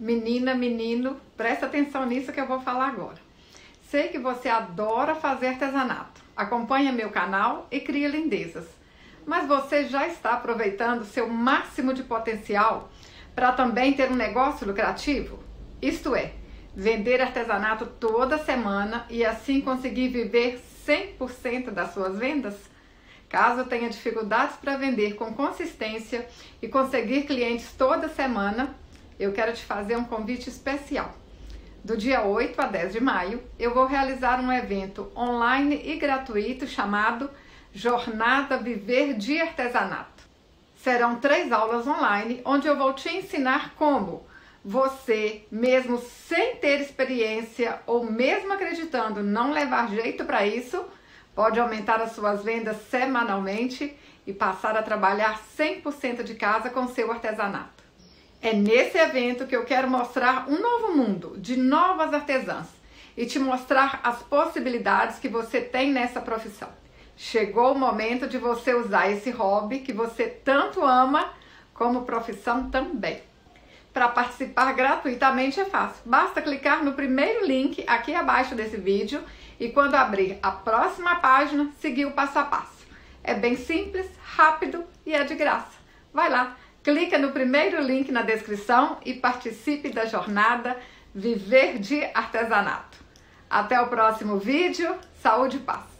Menina, menino, presta atenção nisso que eu vou falar agora. Sei que você adora fazer artesanato, acompanha meu canal e cria lindezas. Mas você já está aproveitando seu máximo de potencial para também ter um negócio lucrativo? Isto é, vender artesanato toda semana e assim conseguir viver 100% das suas vendas? Caso tenha dificuldades para vender com consistência e conseguir clientes toda semana, eu quero te fazer um convite especial. Do dia 8 a 10 de maio, eu vou realizar um evento online e gratuito chamado Jornada Viver de Artesanato. Serão 3 aulas online, onde eu vou te ensinar como você, mesmo sem ter experiência ou mesmo acreditando não levar jeito para isso, pode aumentar as suas vendas semanalmente e passar a trabalhar 100% de casa com seu artesanato. É nesse evento que eu quero mostrar um novo mundo de novas artesãs e te mostrar as possibilidades que você tem nessa profissão. Chegou o momento de você usar esse hobby que você tanto ama como profissão também. para participar gratuitamente é fácil. Basta clicar no primeiro link aqui abaixo desse vídeo e quando abrir a próxima página, seguir o passo a passo. É bem simples, rápido e é de graça. Vai lá, clica no primeiro link na descrição e participe da jornada Viver de Artesanato. Até o próximo vídeo. Saúde e paz!